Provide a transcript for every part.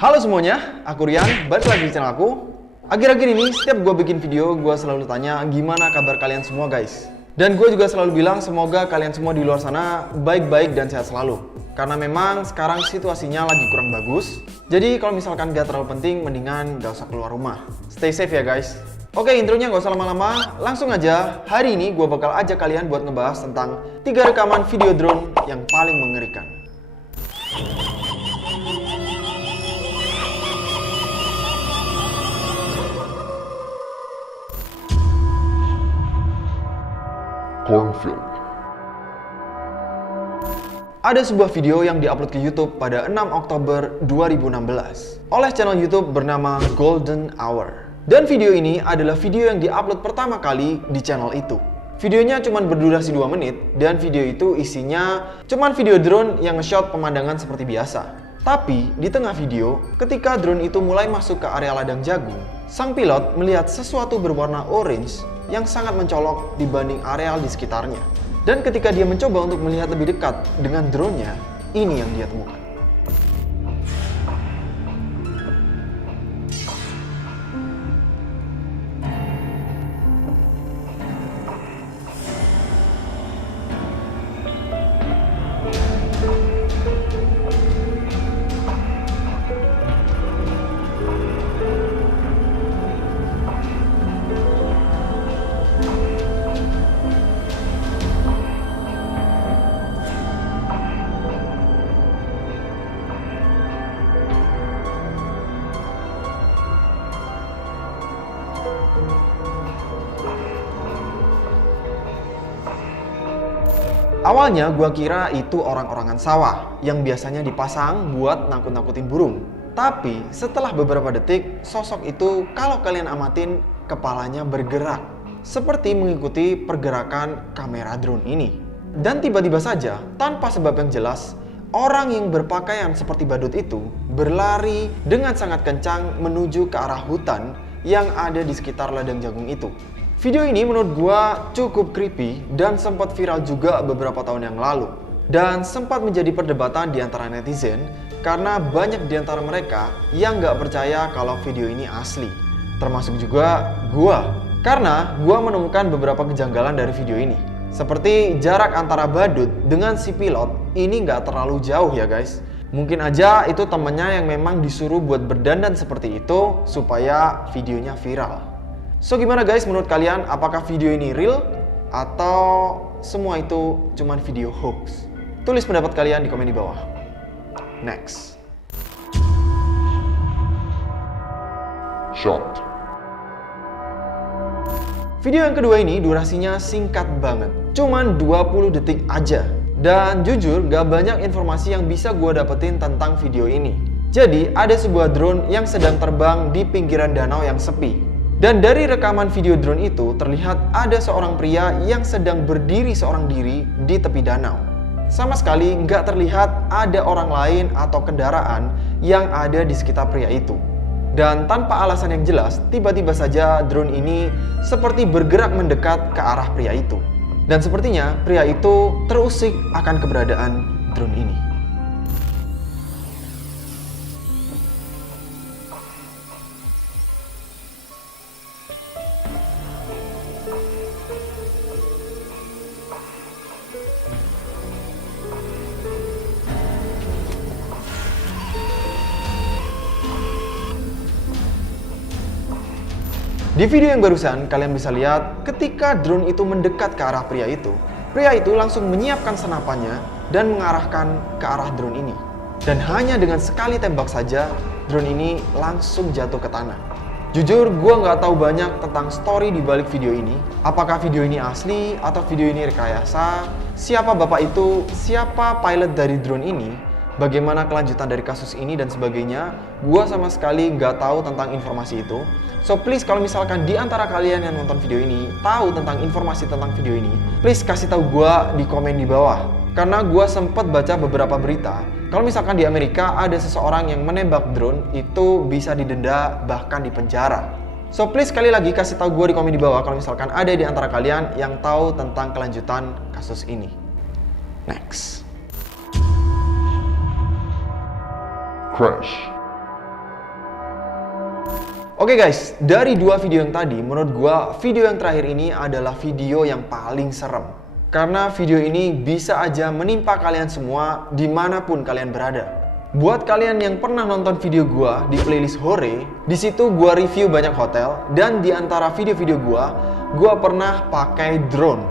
Halo semuanya, aku Rian, balik lagi di channel aku. Akhir-akhir ini, setiap gue bikin video, gue selalu tanya gimana kabar kalian semua guys. Dan gue juga selalu bilang semoga kalian semua di luar sana baik-baik dan sehat selalu. Karena memang sekarang situasinya lagi kurang bagus. Jadi kalau misalkan gak terlalu penting, mendingan gak usah keluar rumah. Stay safe ya guys. Oke, intronya gak usah lama-lama, langsung aja. Hari ini gue bakal ajak kalian buat ngebahas tentang 3 rekaman video drone yang paling mengerikan. Cornfield. Ada sebuah video yang diupload ke YouTube pada 6 Oktober 2016 oleh channel YouTube bernama Golden Hour. Dan video ini adalah video yang diupload pertama kali di channel itu. Videonya cuma berdurasi 2 menit dan video itu isinya cuma video drone yang nge-shot pemandangan seperti biasa. Tapi di tengah video, ketika drone itu mulai masuk ke area ladang jagung, sang pilot melihat sesuatu berwarna orange yang sangat mencolok dibanding areal di sekitarnya. Dan ketika dia mencoba untuk melihat lebih dekat dengan drone-nya, ini yang dia temukan. Awalnya gua kira itu orang-orangan sawah yang biasanya dipasang buat nakut-nakutin burung. Tapi setelah beberapa detik, sosok itu kalau kalian amatin, kepalanya bergerak. Seperti mengikuti pergerakan kamera drone ini. Dan tiba-tiba saja, tanpa sebab yang jelas, orang yang berpakaian seperti badut itu berlari dengan sangat kencang menuju ke arah hutan yang ada di sekitar ladang jagung itu. Video ini menurut gua cukup creepy dan sempat viral juga beberapa tahun yang lalu. Dan sempat menjadi perdebatan di antara netizen karena banyak di antara mereka yang gak percaya kalau video ini asli. Termasuk juga gua. Karena gua menemukan beberapa kejanggalan dari video ini. Seperti jarak antara badut dengan si pilot ini gak terlalu jauh ya guys. Mungkin aja itu temennya yang memang disuruh buat berdandan seperti itu supaya videonya viral. So gimana guys menurut kalian, apakah video ini real atau semua itu cuma video hoax? Tulis pendapat kalian di komen di bawah. Next. Shot. Video yang kedua ini durasinya singkat banget, cuman 20 detik aja. Dan jujur gak banyak informasi yang bisa gue dapetin tentang video ini. Jadi ada sebuah drone yang sedang terbang di pinggiran danau yang sepi. Dan dari rekaman video drone itu terlihat ada seorang pria yang sedang berdiri seorang diri di tepi danau. Sama sekali nggak terlihat ada orang lain atau kendaraan yang ada di sekitar pria itu. Dan tanpa alasan yang jelas, tiba-tiba saja drone ini seperti bergerak mendekat ke arah pria itu. Dan sepertinya pria itu terusik akan keberadaan drone ini. Di video yang barusan, kalian bisa lihat ketika drone itu mendekat ke arah pria itu langsung menyiapkan senapannya dan mengarahkan ke arah drone ini. Dan hanya dengan sekali tembak saja, drone ini langsung jatuh ke tanah. Jujur, gue nggak tahu banyak tentang story di balik video ini. Apakah video ini asli atau video ini rekayasa? Siapa bapak itu? Siapa pilot dari drone ini? Bagaimana kelanjutan dari kasus ini dan sebagainya, gua sama sekali nggak tahu tentang informasi itu. So please kalau misalkan di antara kalian yang nonton video ini tahu tentang informasi tentang video ini, please kasih tahu gua di komen di bawah. Karena gua sempat baca beberapa berita, kalau misalkan di Amerika ada seseorang yang menembak drone itu bisa didenda bahkan dipenjara. So please sekali lagi kasih tahu gue di komen di bawah kalau misalkan ada di antara kalian yang tahu tentang kelanjutan kasus ini. Next. Crash. Oke guys, dari dua video yang tadi, menurut gua video yang terakhir ini adalah video yang paling serem. Karena video ini bisa aja menimpa kalian semua dimanapun kalian berada. Buat kalian yang pernah nonton video gua di playlist Hore, di situ gua review banyak hotel dan di antara video-video gua pernah pakai drone.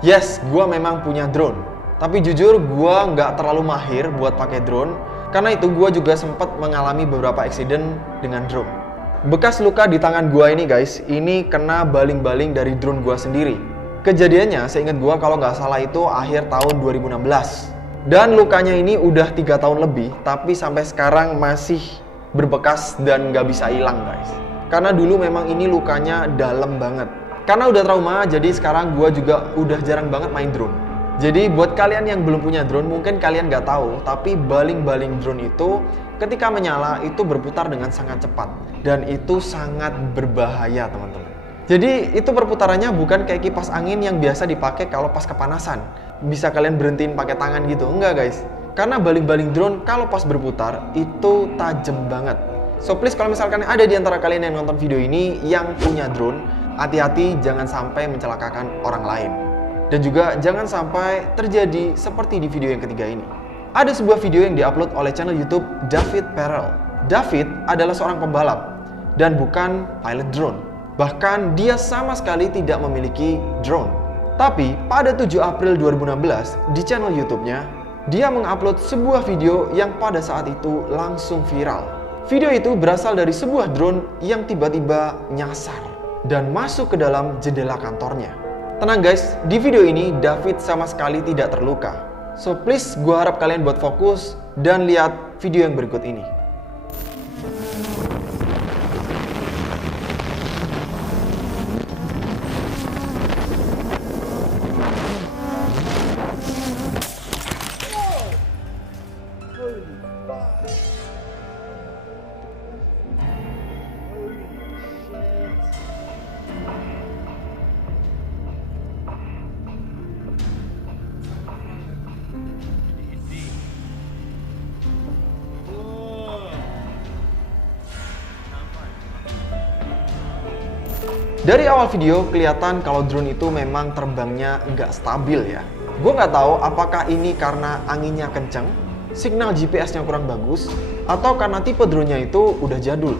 Yes, gua memang punya drone. Tapi jujur gua nggak terlalu mahir buat pakai drone. Karena itu gua juga sempat mengalami beberapa accident dengan drone. Bekas luka di tangan gua ini guys, ini kena baling-baling dari drone gua sendiri. Kejadiannya seingat gua kalau nggak salah itu akhir tahun 2016. Dan lukanya ini udah 3 tahun lebih, tapi sampai sekarang masih berbekas dan nggak bisa hilang guys. Karena dulu memang ini lukanya dalam banget. Karena udah trauma, jadi sekarang gua juga udah jarang banget main drone. Jadi buat kalian yang belum punya drone, mungkin kalian nggak tahu, tapi baling-baling drone itu ketika menyala itu berputar dengan sangat cepat. Dan itu sangat berbahaya teman-teman. Jadi itu perputarannya bukan kayak kipas angin yang biasa dipakai kalau pas kepanasan. Bisa kalian berhentiin pakai tangan gitu, enggak guys. Karena baling-baling drone kalau pas berputar itu tajam banget. So please kalau misalkan ada di antara kalian yang nonton video ini yang punya drone, hati-hati jangan sampai mencelakakan orang lain. Dan juga jangan sampai terjadi seperti di video yang ketiga ini. Ada sebuah video yang diupload oleh channel YouTube David Perel. David adalah seorang pembalap dan bukan pilot drone. Bahkan dia sama sekali tidak memiliki drone. Tapi pada 7 April 2016 di channel YouTube-nya, dia mengupload sebuah video yang pada saat itu langsung viral. Video itu berasal dari sebuah drone yang tiba-tiba nyasar dan masuk ke dalam jendela kantornya. Tenang guys, di video ini David sama sekali tidak terluka. So please, gue harap kalian buat fokus dan lihat video yang berikut ini. Dari awal video kelihatan kalau drone itu memang terbangnya nggak stabil ya. Gue nggak tahu apakah ini karena anginnya kenceng, signal GPS-nya kurang bagus, atau karena tipe drone-nya itu udah jadul.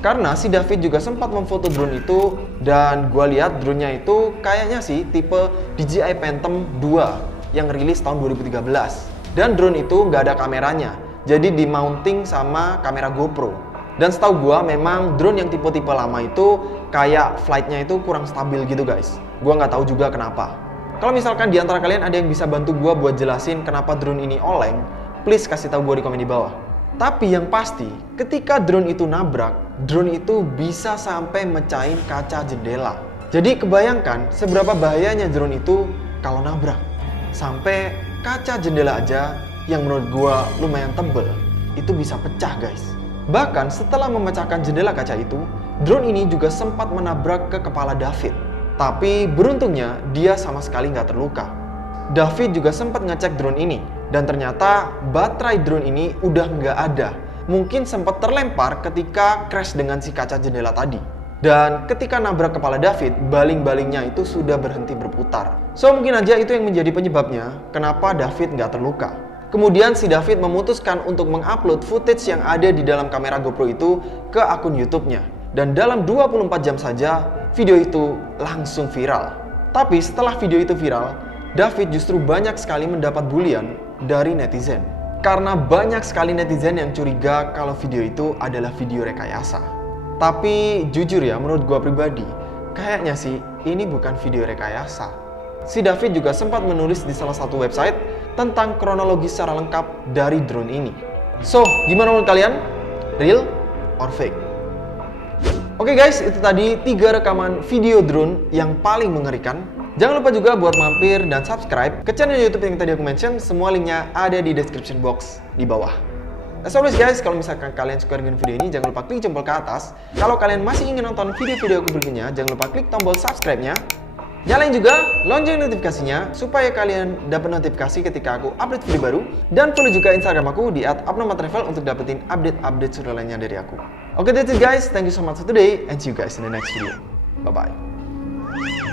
Karena si David juga sempat memfoto drone itu dan gue lihat drone-nya itu kayaknya sih tipe DJI Phantom 2 yang rilis tahun 2013. Dan drone itu nggak ada kameranya, jadi di-mounting sama kamera GoPro. Dan setahu gua memang drone yang tipe-tipe lama itu kayak flightnya itu kurang stabil gitu guys. Gua nggak tahu juga kenapa. Kalau misalkan di antara kalian ada yang bisa bantu gua buat jelasin kenapa drone ini oleng, please kasih tahu gua di komen di bawah. Tapi yang pasti, ketika drone itu nabrak, drone itu bisa sampai mecahin kaca jendela. Jadi kebayangkan seberapa bahayanya drone itu kalau nabrak. Sampai kaca jendela aja yang menurut gua lumayan tebel, itu bisa pecah guys. Bahkan setelah memecahkan jendela kaca itu, drone ini juga sempat menabrak ke kepala David. Tapi beruntungnya dia sama sekali nggak terluka. David juga sempat ngecek drone ini, dan ternyata baterai drone ini udah nggak ada. Mungkin sempat terlempar ketika crash dengan si kaca jendela tadi. Dan ketika nabrak kepala David, baling-balingnya itu sudah berhenti berputar. So mungkin aja itu yang menjadi penyebabnya kenapa David nggak terluka. Kemudian si David memutuskan untuk mengupload footage yang ada di dalam kamera GoPro itu ke akun YouTube-nya. Dan dalam 24 jam saja, video itu langsung viral. Tapi setelah video itu viral, David justru banyak sekali mendapat bulian dari netizen. Karena banyak sekali netizen yang curiga kalau video itu adalah video rekayasa. Tapi jujur ya, menurut gua pribadi, kayaknya sih ini bukan video rekayasa. Si David juga sempat menulis di salah satu website tentang kronologi secara lengkap dari drone ini. So, gimana menurut kalian? Real or fake? Oke guys, itu tadi 3 rekaman video drone yang paling mengerikan. Jangan lupa juga buat mampir dan subscribe ke channel YouTube yang tadi aku mention. Semua linknya ada di description box di bawah. As always guys, kalau misalkan kalian suka dengan video ini, jangan lupa klik jempol ke atas. Kalau kalian masih ingin nonton video-video aku berikutnya, jangan lupa klik tombol subscribe-nya. Nyalain juga lonceng notifikasinya supaya kalian dapat notifikasi ketika aku update video baru. Dan follow juga Instagram aku di @abnormaltravel untuk dapetin update-update seru lainnya dari aku. Okay, that's it guys. Thank you so much for today and see you guys in the next video. Bye-bye.